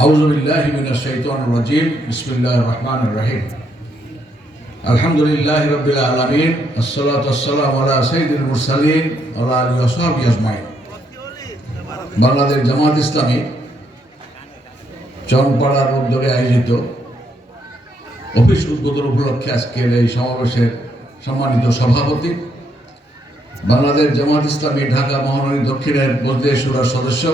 আউজুবিল্লাহ শৈতান রাজিম বিসমুল্লাহ রহমান রাহিম আলহামদুলিল্লাহ রবিল আলমিন আসসালাতাম আল্লাহ সঈদুল মুরসালিন আল্লাহ আলী আসহাব ইয়াজমাইন বাংলাদেশ জামাত ইসলামী চরমপাড়ার উদ্যোগে আয়োজিত অফিস উদ্বোধন উপলক্ষে আজকের এই সমাবেশের সম্মানিত সভাপতি, বাংলাদেশ জামাত ইসলামী ঢাকা মহানগরী দক্ষিণের মধ্যে সুরার সদস্য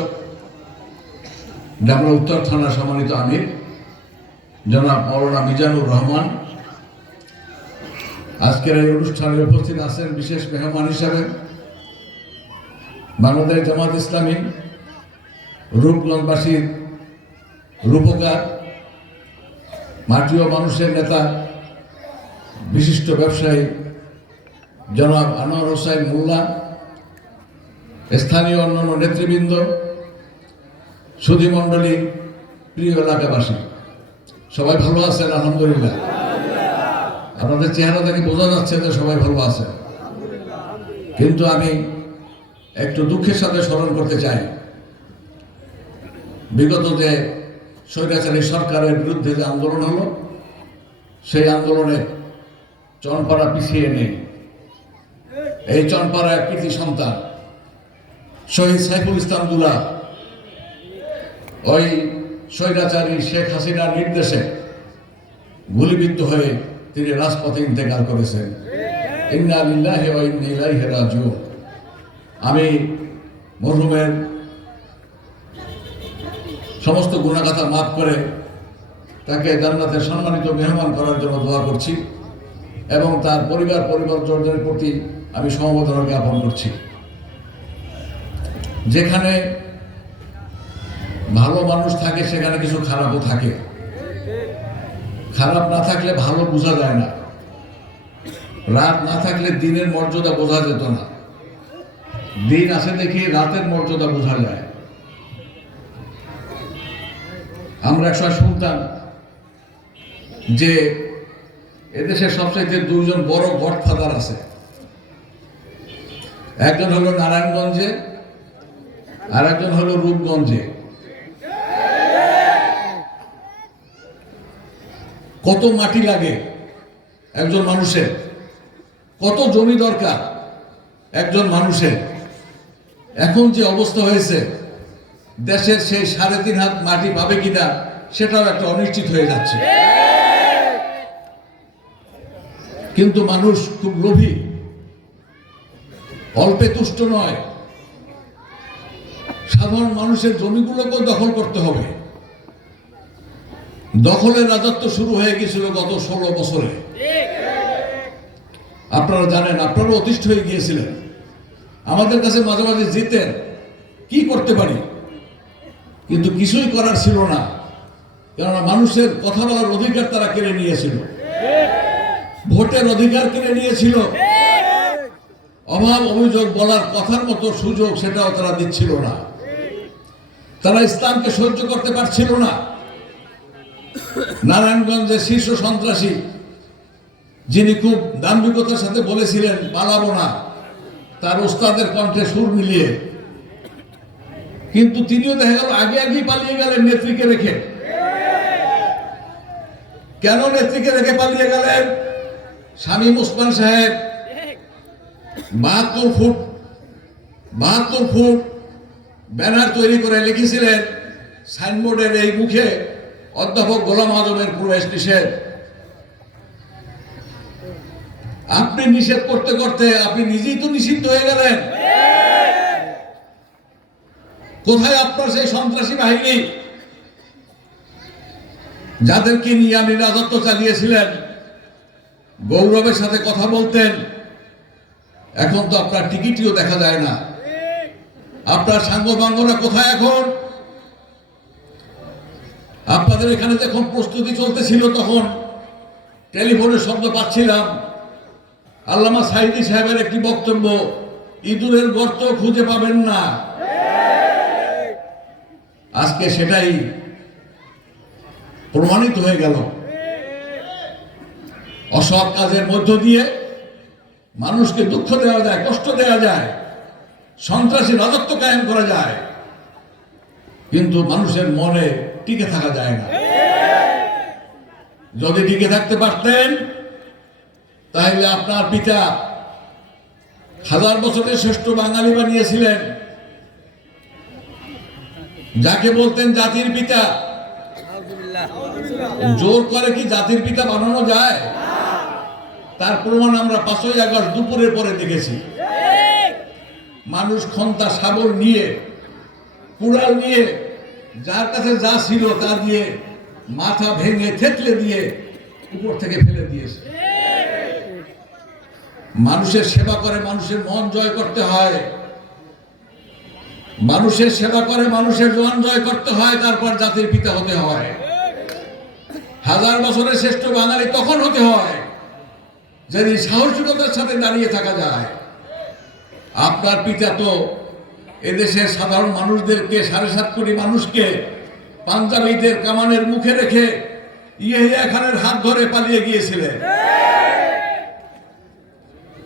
ডামরা উত্তর থানা সম্মানিত আমির, জনাব মৌলানা মিজানুর রহমান। আজকের এই অনুষ্ঠানে উপস্থিত আছেন বিশেষ মেহমান হিসাবে বাংলাদেশ জামাত ইসলামী, রূপগঞ্জবাসীর রূপকার মাটি ও মানুষের নেতা, বিশিষ্ট ব্যবসায়ী জনাব আনোয়ার হোসাইন মোল্লা, স্থানীয় অন্যান্য নেতৃবৃন্দ সুধীমণ্ডলী প্রিয় এলাকাবাসী, সবাই ভালো আছেন, আলহামদুলিল্লাহ। আপনাদের চেহারা থেকে বোঝা যাচ্ছে যে সবাই ভালো আছেন। কিন্তু আমি একটু দুঃখের সাথে স্মরণ করতে চাই। বিগত যে স্বৈরাচারী সরকারের বিরুদ্ধে যে আন্দোলন হলো, সেই আন্দোলনে চনপাড়া পিছিয়ে নেই। এই চনপাড়া কৃতি সন্তান, শহীদ সাইফুল ইসলাম দুলা ওই স্বৈরাচারী শেখ হাসিনার নির্দেশে গুলিবিদ্ধ হয়ে তিনি রাজপথে ইন্তেকাল করেছেন। ইন্না লিল্লাহি ইন্না ইলাইহি আমি মরহুমের সমস্ত গুণাগাথা মাফ করে তাকে জান্নাতের সম্মানিত মেহমান করার জন্য দোয়া করছি এবং তার পরিবার পরিবারজনদের প্রতি আমি সমবেদনা জ্ঞাপন করছি। যেখানে ভালো মানুষ থাকে, সেখানে কিছু খারাপও থাকে। খারাপ না থাকলে ভালো বোঝা যায় না। রাত না থাকলে দিনের মর্যাদা বোঝা যেত না। দিন আসে দেখি রাতের মর্যাদা বোঝা যায়। আমরা একসময় শুনতাম যে এদেশের সবচাইতে দুজন বড় গডফাদার আছে। একজন হলো নারায়ণগঞ্জে আর একজন হলো রূপগঞ্জে। কত মাটি লাগে একজন মানুষের? কত জমি দরকার একজন মানুষের? এখন যে অবস্থা হয়েছে, দেশের সেই সাড়ে তিন হাত মাটি পাবে কিনা সেটাও একটা অনিশ্চিত হয়ে যাচ্ছে। কিন্তু মানুষ খুব লোভী। অল্পে তুষ্ট নয়। সাধারণ মানুষের জমিগুলোকেও দখল করতে হবে। দখলের রাজত্ব শুরু হয়ে গিয়েছিল গত ষোলো বছরে। আপনারা জানেন আপনারা অতিষ্ঠ হয়ে গিয়েছিলেন। আমাদের কাছে মাঝে মাঝে জিতেন, কি করতে পারি? কিন্তু কিছুই করার ছিল না। কেননা মানুষের কথা বলার অধিকার তারা কেড়ে নিয়েছিল। ভোটের অধিকার কেড়ে নিয়েছিল। অভাব, অভিযোগ বলার কথার মতো সুযোগ সেটাও তারা দিচ্ছিল না। তারা ইসলামকে সহ্য করতে পারছিল না। নারায়ণগঞ্জের শীর্ষ সন্ত্রাসী, যিনি খুব দাম্ভিকতার সাথে বলেছিলেন, পালাবো না। তার ওস্তাদের কণ্ঠে সুর মিলিয়ে। কিন্তু তিনিও দেখা গেল আগে আগেই পালিয়ে গেলেন নেত্রীকে রেখে। কেন নেত্রীকে রেখে পালিয়ে গেলেন? স্বামী মুসমান সাহেব, বাহাত্তর ফুট বাহাত্তর ফুট ব্যানার তৈরি করে লিখেছিলেন সাইনবোর্ডের এই মুখে। অধ্যাপক গোলাম আজমের প্রবেশ নিষেধ আপনি নিষেধ করতে করতে আপনি নিজেই তো নিষিদ্ধ হয়ে গেলেন। কোথায় আপনার সেই সন্ত্রাসী বাহিনী? যাদেরকে নিয়ে আপনি রাজত্ব চালিয়েছিলেন, গৌরবের সাথে কথা বলতেন, এখন তো আপনার টিকিটিও দেখা যায় না। আপনার সাঙ্গবাঙ্গরা কোথায় এখন? আপনাদের এখানে যখন প্রস্তুতি চলতেছিল তখন টেলিফোনের শব্দ পাচ্ছিলাম। আল্লামা সাইদি সাহেবের একটি বক্তব্য, ইঁদুরের গর্ত খুঁজে পাবেন না। আজকে সেটাই প্রমাণিত হয়ে গেল। অসৎ কাজের মধ্য দিয়ে মানুষকে দুঃখ দেওয়া যায়, কষ্ট দেওয়া যায়, সন্ত্রাসী রাজত্ব কায়েম করা যায়। কিন্তু মানুষের মনে টিকে থাকা যায় না। যদি টিকে থাকতে পারতেন, তাহলে আপনার পিতা হাজার বছরের শ্রেষ্ঠ বাঙালি বানিয়েছিলেন। যাকে বলতেন জাতির পিতা। জোর করে কি জাতির পিতা বানানো যায়? তার প্রমাণ আমরা পাঁচই আগস্ট দুপুরের পরে দেখেছি। মানুষ ক্ষমতা সাবল নিয়ে কুড়াল নিয়ে যার কাছে যা ছিল তা দিয়ে মাথা ভেঙে থেতলে দিয়ে উপর থেকে ফেলে দিয়েছে। মানুষের সেবা করে, মানুষের মন জয় করতে হয়। মানুষের সেবা করে, মানুষের মন জয় করতে হয়, তারপর জাতির পিতা হতে হয়। হাজার বছরের শ্রেষ্ঠ বাঙালি তখন হতে হয়, যেদিন সাহসিকতার সাথে দাঁড়িয়ে থাকা যায়। আপনার পিতা তো এদেশের সাধারণ মানুষদেরকে, সাড়ে সাত কোটি মানুষকে পাঞ্জাবিদের কামানের মুখে রেখে ইয়েহিয়া খানের হাত ধরে পালিয়ে গিয়েছিলেন।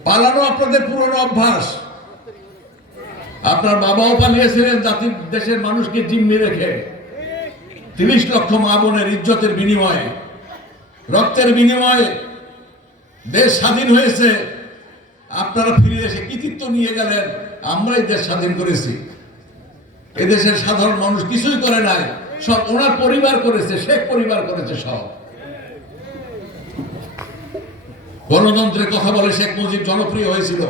পালানো আপনাদের পুরনো অভ্যাস। আপনার বাবাও পালিয়েছিলেন জাতির দেশের মানুষকে জিম্মি রেখে। তিরিশ লক্ষ মা বোনের ইজ্জতের বিনিময়ে, রক্তের বিনিময়ে দেশ স্বাধীন হয়েছে। আপনারা ফিরে এসে কৃতিত্ব নিয়ে গেলেন, আমরাই দেশ স্বাধীন করেছি। এদেশের সাধারণ মানুষ কিছুই করে নাই, সব ওনার পরিবার করেছে, শেখ পরিবার করেছে সব। গণতন্ত্রের কথা বলে শেখ মুজিব জনপ্রিয় হয়েছিল।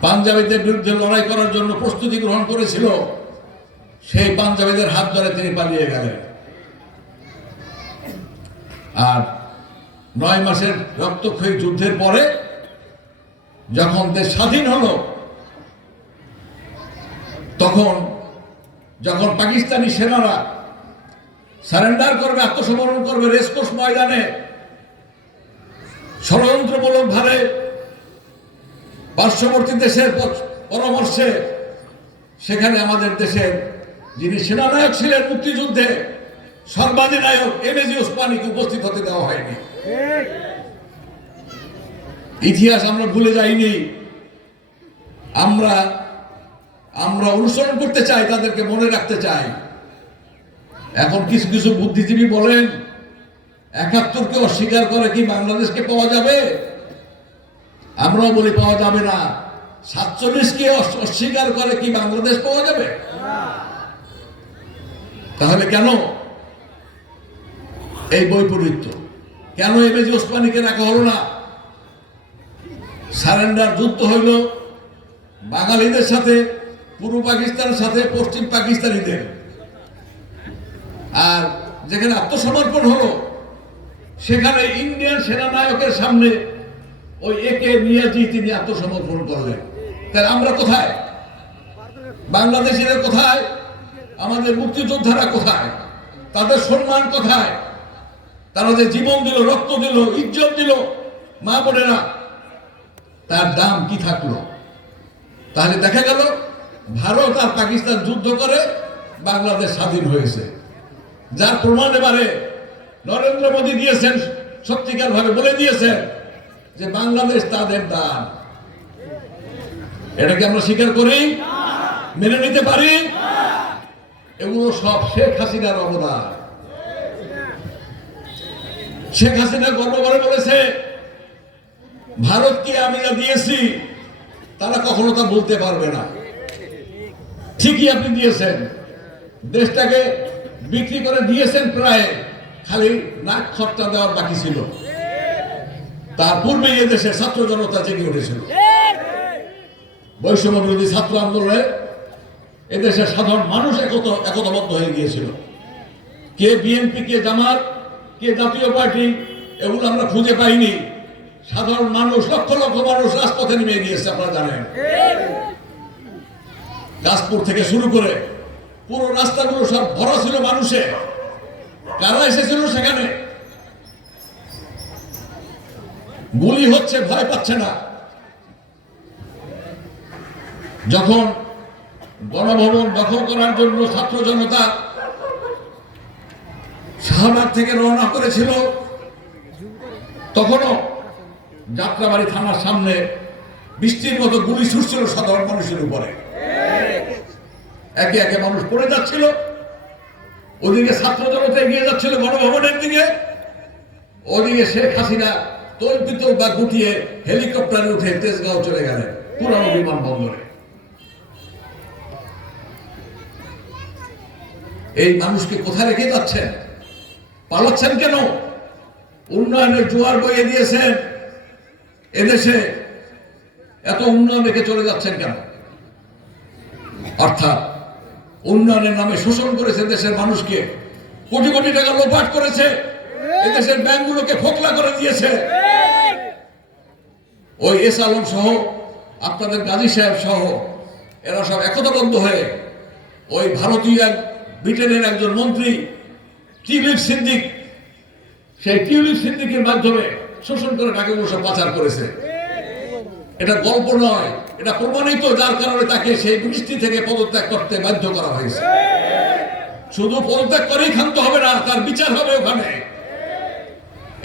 পাঞ্জাবিদের বিরুদ্ধে লড়াই করার জন্য প্রস্তুতি গ্রহণ করেছিল। সেই পাঞ্জাবিদের হাত ধরে তিনি পালিয়ে গেলেন। আর নয় মাসের রক্তক্ষয়ী যুদ্ধের পরে যখন দেশ স্বাধীন হলো, তখন যখন পাকিস্তানি সেনারা সারেন্ডার করবে, আত্মসমর্পণ করবে রেসকোর্স ময়দানে ষড়যন্ত্রমূলক ভাবে পার্শ্ববর্তী দেশের পরামর্শে সেখানে আমাদের দেশের যিনি সেনানায়ক ছিলেন মুক্তিযুদ্ধে সর্বাধিনায়ক এম এজি ওসমানীকে উপস্থিত হতে দেওয়া হয়নি। ইতিহাস আমরা ভুলে যাইনি। আমরা আমরা অনুসরণ করতে চাই, তাদেরকে মনে রাখতে চাই। এখন কিছু কিছু বুদ্ধিজীবী বলেন, একাত্তরকে অস্বীকার করে কি বাংলাদেশকে পাওয়া যাবে? আমরাও বলি পাওয়া যাবে না। সাতচল্লিশকে অস- অস্বীকার করে কি বাংলাদেশ পাওয়া যাবে? তাহলে কেন? এই বৈপরীত্য। কেন এম এমএজি ওসমানীকে রাখা হলো না? সারেন্ডার যুদ্ধ হইল বাঙালিদের সাথে, পূর্ব পাকিস্তানের সাথে, পশ্চিম পাকিস্তানিদের। আর যেখানে আত্মসমর্পণ হলো, সেখানে ইন্ডিয়ান সেনানায়কের সামনে ওই একে নিয়াজি তিনি আত্মসমর্পণ করলেন। তাহলে আমরা কোথায়? বাংলাদেশিরা কোথায়? আমাদের মুক্তিযোদ্ধারা কোথায়? তাদের সম্মান কোথায়? তারা যে জীবন দিল, রক্ত দিল, ইজ্জত দিল, মা বোনেরা তার দাম কি থাকল? তাহলে দেখা গেল, ভারত আর পাকিস্তান যুদ্ধ করে বাংলাদেশ স্বাধীন হয়েছে। যার প্রমাণ এবারে নরেন্দ্র মোদী দিয়েছেন, সত্যিকার ভাবে বলে দিয়েছেন যে বাংলাদেশ তাদের দান। এটাকে আমরা স্বীকার করি, মেনে নিতে পারি, এগুলো সব শেখ হাসিনার অবদান। শেখ হাসিনা গর্ব করে বলেছে ভারতকে আমি যা দিয়েছি, তারা কখনো তা বলতে পারবে না। ঠিকই আপনি দিয়েছেন। দেশটাকে বিক্রি করে দিয়েছেন প্রায়, খালি নাক খরচা দেওয়ার বাকি ছিল। তার পূর্বে এ দেশের ছাত্র জনতা জেগে উঠেছিল। বৈষম্য বিরোধী ছাত্র আন্দোলনে এদেশের সাধারণ মানুষ একত, একতাবদ্ধ হয়ে গিয়েছিল। কে বিএনপি, কে জামাত, কে জাতীয় পার্টি, এগুলো আমরা খুঁজে পাইনি। সাধারণ মানুষ, লক্ষ লক্ষ মানুষ রাজপথে নেমে গিয়েছে, আপনারা জানেন। গাছপুর থেকে শুরু করে পুরো রাস্তাগুলো সব ভরা ছিল মানুষে। কারা এসেছিল সেখানে। গুলি হচ্ছে, ভয় পাচ্ছে না। যখন গণভবন দখল করার জন্য ছাত্র জনতা শাহবাগ থেকে রওনা করেছিল, তখনও যাত্রাবাড়ি থানার সামনে বৃষ্টির মতো গুলি ছুটছিল সাধারণ মানুষের উপরে। একে একে মানুষ পড়ে যাচ্ছিল, ওদিকে ছাত্র জনতা এগিয়ে যাচ্ছিল গণভবনের দিকে। ওদিকে শেখ হাসিনা তোল পিতল বা গুটিয়ে হেলিকপ্টারে উঠে তেজগাঁও চলে গেলেন পুরানো বিমানবন্দরে। এই মানুষকে কোথায় রেখে যাচ্ছেন? পালাচ্ছেন কেন? উন্নয়নের জোয়ার বইয়ে দিয়েছেন এদেশে এত উন্নয়ন রেখে চলে যাচ্ছেন কেন? অর্থাৎ উন্নয়নের নামে শোষণ করেছে দেশের মানুষকে, কোটি কোটি টাকা লোপাট করেছে, এদেশের ব্যাংকগুলোকে ফোকলা করে দিয়েছে। ওই এস আলম সহ, আপনাদের গাজী সাহেব সহ, এরা সব একতাবদ্ধ হয়ে ওই ভারতীয় এক ব্রিটেনের একজন মন্ত্রী টিউলিপ সিদ্দিক, সেই টিউলিপ সিদ্দিকের মাধ্যমে শোষণ করে টাকাগুলো সব পাচার করেছে? এটা গল্প নয়, এটা প্রমাণিত যার কারণে তাকে সেই বৃষ্টি থেকে পদত্যাগ করতে বাধ্য করা হয়েছে। শুধু পদত্যাগ করেই ক্ষান্ত হবে না তার বিচার হবে ওখানে।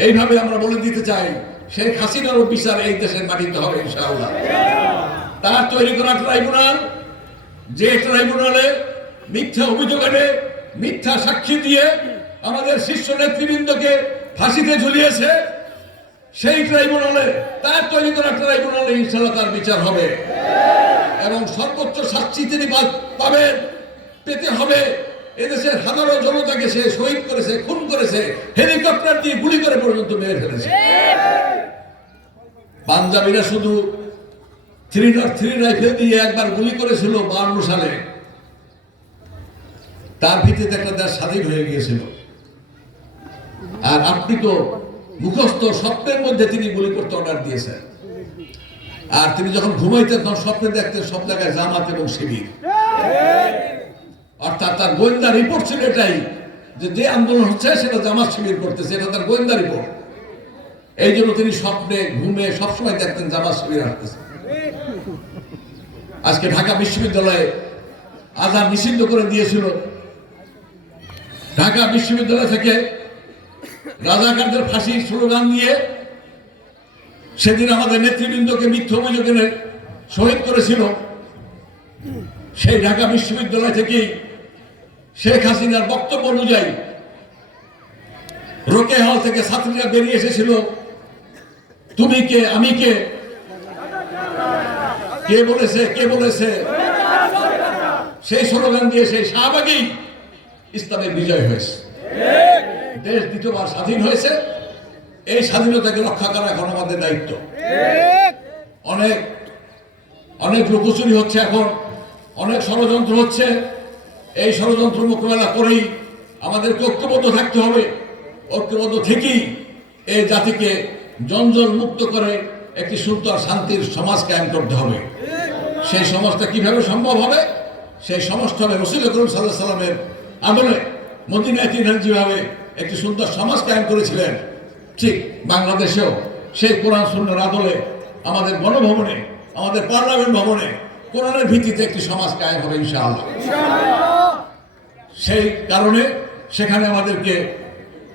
এইভাবে আমরা বলে দিতে চাই, শেখ হাসিনারও বিচার এই দেশের মাটিতে হবে, ইনশাআল্লাহ। তার তৈরি করা ট্রাইব্যুনাল, যে ট্রাইব্যুনালে মিথ্যা অভিযোগ এনে মিথ্যা সাক্ষী দিয়ে আমাদের শীর্ষ নেতৃবৃন্দকে ফাঁসিতে ঝুলিয়েছে সেই ট্রাইব্যুনালে, তার তৈরি করা ট্রাইব্যুনালে ইনশাল্লাহ তার বিচার হবে। এবং সর্বোচ্চ শাস্তি তিনি পাবেন। পেতে হবে। এদেশের হাজারো জনতাকে সে শহীদ করেছে, খুন করেছে, হেলিকপ্টার দিয়ে গুলি করে পর্যন্ত মেরে ফেলেছে। পাঞ্জাবিরা শুধু থ্রি নট থ্রি রাইফেল দিয়ে একবার গুলি করেছিল বান্ন সালে। তার ভিত্তিতে একটা দেশ স্বাধীন হয়ে গিয়েছিল। আর আপনি তো মুখস্থ স্বপ্নের মধ্যে তিনি গুলি করতে অর্ডার দিয়েছেন আর তিনি যখন ঘুমাইতেন তখন স্বপ্নে দেখতেন সব জায়গায় জামাত এবং শিবির। অর্থাৎ তার গোয়েন্দা রিপোর্ট ছিল এটাই, যে যে আন্দোলন হচ্ছে সেটা জামাত শিবির করতেছে, এটা তার গোয়েন্দা রিপোর্ট এই জন্য তিনি স্বপ্নে ঘুমে সবসময় দেখতেন জামাত শিবির আসতেছে। আজকে ঢাকা বিশ্ববিদ্যালয়ে আজান নিষিদ্ধ করে দিয়েছিল। ঢাকা বিশ্ববিদ্যালয় থেকে রাজাকারদের ফাঁসির স্লোগান দিয়ে সেদিন আমাদের নেতৃবৃন্দকে মিথ্য অভিযোগে শহীদ করেছিল। সেই ঢাকা বিশ্ববিদ্যালয় থেকেই শেখ হাসিনার বক্তব্য অনুযায়ী রোকে হল থেকে ছাত্রীরা বেরিয়ে এসেছিল। তুমি কে? আমি কে? কে বলেছে? কে বলেছে? সেই স্লোগান দিয়ে সেই শাহবাগেই ইসলামের বিজয় হয়েছে। দেশ দ্বিতীয়বার স্বাধীন হয়েছে। এই স্বাধীনতাকে রক্ষা করা এখন আমাদের দায়িত্ব। অনেক অনেক লুকোচুরি হচ্ছে এখন, অনেক ষড়যন্ত্র হচ্ছে। এই ষড়যন্ত্র মোকাবেলা করেই আমাদের ঐক্যবদ্ধ থাকতে হবে। ঐক্যবদ্ধ থেকেই এই জাতিকে জঞ্জল মুক্ত করে একটি সুন্দর শান্তির সমাজ কায়েম করতে হবে। সেই সমাজটা কীভাবে সম্ভব হবে? সেই সমাজটা হবে রসুল করিম সাল্লাহ সাল্লামের আমলে। মদিনায় তিনি যেভাবে একটি সুন্দর সমাজ কায়েম করেছিলেন। ঠিক বাংলাদেশেও সেই কোরআন শূন্যের আদলে আমাদের গণভবনে আমাদের পার্লামেন্ট ভবনে কোরআনের ভিত্তিতে একটি সমাজ কায়েম হবে ইনশাআল্লাহ। সেই কারণে সেখানে আমাদেরকে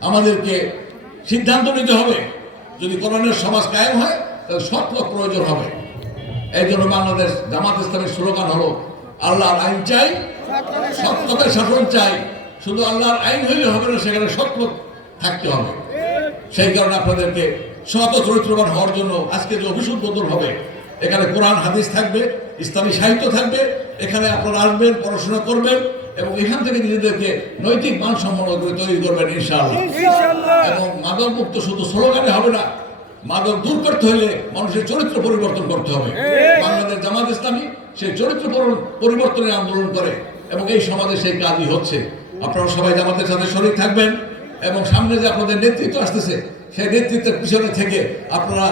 আমাদেরকে সিদ্ধান্ত নিতে হবে, যদি কোরআনের সমাজ কায়েম হয়, তাহলে সৎ লোক প্রয়োজন হবে। এই জন্য বাংলাদেশ জামাত ইসলামের স্লোগান হলো, আল্লাহর আইন চাই, সৎ লোকের শাসন চাই শুধু আল্লাহর আইন হইলে হবে না সেখানে লোক থাকতে হবে। সেই কারণে আপনাদেরকে শত চরিত্রবান হওয়ার জন্য আজকে যে অভিষেক বদল হবে এখানে কোরআন হাদিস থাকবে ইসলামী সাহিত্য থাকবে এখানে আপনারা আসবেন পড়াশোনা করবেন এবং এখান থেকে নিজেদেরকে নৈতিক মান সম্মান করে তৈরি করবেন ইনশাআল্লাহ। এবং মাদক মুক্ত শুধু স্লোগানে হবে না মাদক দূর করতে হলে মানুষের চরিত্র পরিবর্তন করতে হবে। বাংলাদেশ জামাত ইসলামী সেই চরিত্র পরি- পরিবর্তনের আন্দোলন করে এবং এই সমাজে সেই কাজই হচ্ছে। আপনারা সবাই জামাতের সাথে শরীর থাকবেন এবং সামনে যে আপনাদের নেতৃত্ব আসতেছে, সেই নেতৃত্বের পিছনে থেকে আপনারা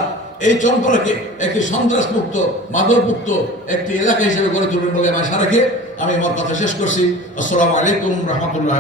এই চম্পরাকে একটি সন্ত্রাস মুক্ত মাদক মুক্ত একটি এলাকা হিসেবে গড়ে তুলবেন বলে আমি রেখে। আমি আমার কথা শেষ করছি। আসসালামু আলাইকুম রহমতুল্লাহ